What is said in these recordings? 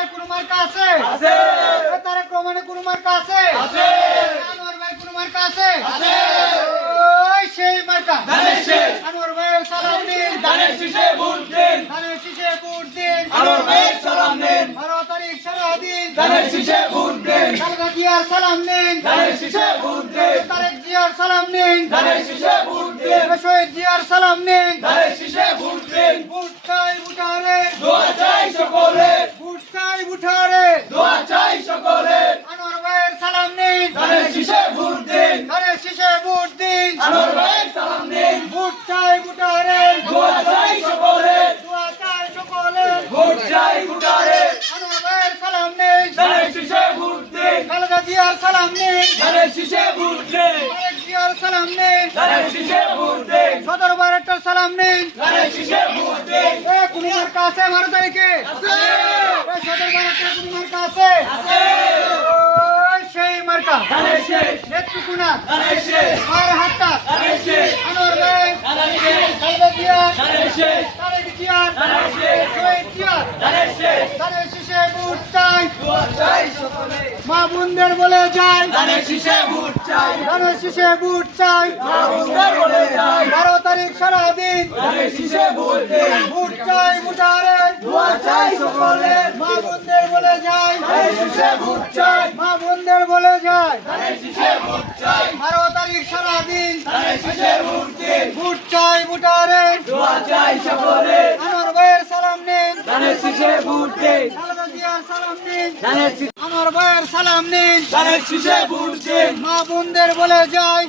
জিয়ার কোনো মার্কা আছে? তারেক রহমানের কোনো মার্কা আছে? আনোয়ার ভাই কোনো মার্কা আছে? ওই সেই মার্কা আনোয়ার ভাইয়ের সালাম দিন, ধানের শীষে ভোট দিন। 12 তারিখ সারাদিন খালেদা জিয়ার সালাম নিন, তারেক জিয়ার সালাম নিন, শহীদ জিয়ার সালাম নিন। ভোট চাই ভোটারে, ভোট চাই ভোটারে। আনোয়ার ভাইয়ের সালাম নিন, ধানের শীষে ভোট দিন। ভোট চাই ভোটারে, দোয়া চাই সকলে। আনোয়ার ভাইয়ের সালাম নিন, খালেদা জিয়ার সালাম নিন, তারেক জিয়ার সালাম নিন, সদর বারেটার সালাম নিন। কোন মার্কা আছে 12 তারিখে? সদর বারেটার কোন মার্কা আছে? ওই সেই মার্কা নেত্রকোনা আর হাতটা আনোয়ার ভাই, খালেদা জিয়া, তারেক জিয়া, শহীদ জিয়া, ধানের শীষে ভোট চাই। মা বোনদের বলে যায়, ধানের শীষে ভোট চাই। 12 তারিখ সারাদিন ভোট চাই ভোটারে, মা বোনদের বলে যায়, মা বোনদের বলে যায়। 12 তারিখ সারাদিন ভোট চাই ভোটারে। আনোয়ার ভাইয়ের সালাম নিন, খালেদা জিয়ার সালাম নিন, আনোয়ার ভাইয়ের সালাম নিন। মা বোনদের বলে যায়,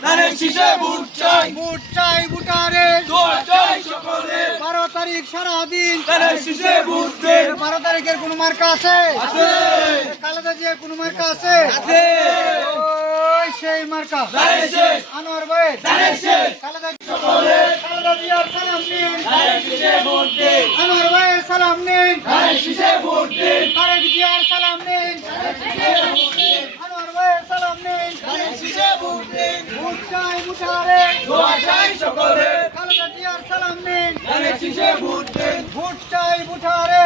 ভোট চাই ভোটারে। 12 তারিখ সারাদিন 12 তারিখের কোন মার্কা আছে? খালেদা জিয়ার কোন মার্কা আছে? ওই সেই মার্কা আনোয়ার ভাই, খালেদা জিয়ার সালাম নিন, আনোয়ার ভাইয়ের সালাম নিন, তারেক জিয়ার সালাম নিন, আনোয়ার ভাইয়ের সালাম নিন। ভোট চাই ভোটারে, খালেদা জিয়ার সালাম নিন, ভোট চাই ভোটারে।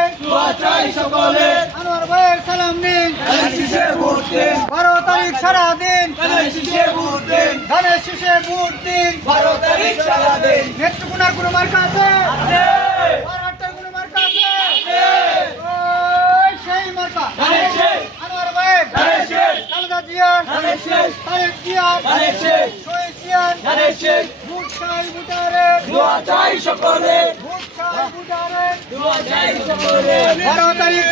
আনোয়ার ভাইয়ের সালাম নিন, 12 তারিখ সারাদিন ধানের শীষে ভোট দিন। নেত্রকোনার কোনো মার্কা আছে? বারহাট্টার কোনো মার্কা আছে? ওই সেই মার্কা আনোয়ার ভাই, খালেদা জিয়া, তারেক জিয়া, শহীদ জিয়া, ভোট চাই ভোটারে, ভোট চাই ভোটারে। 12 তারিখ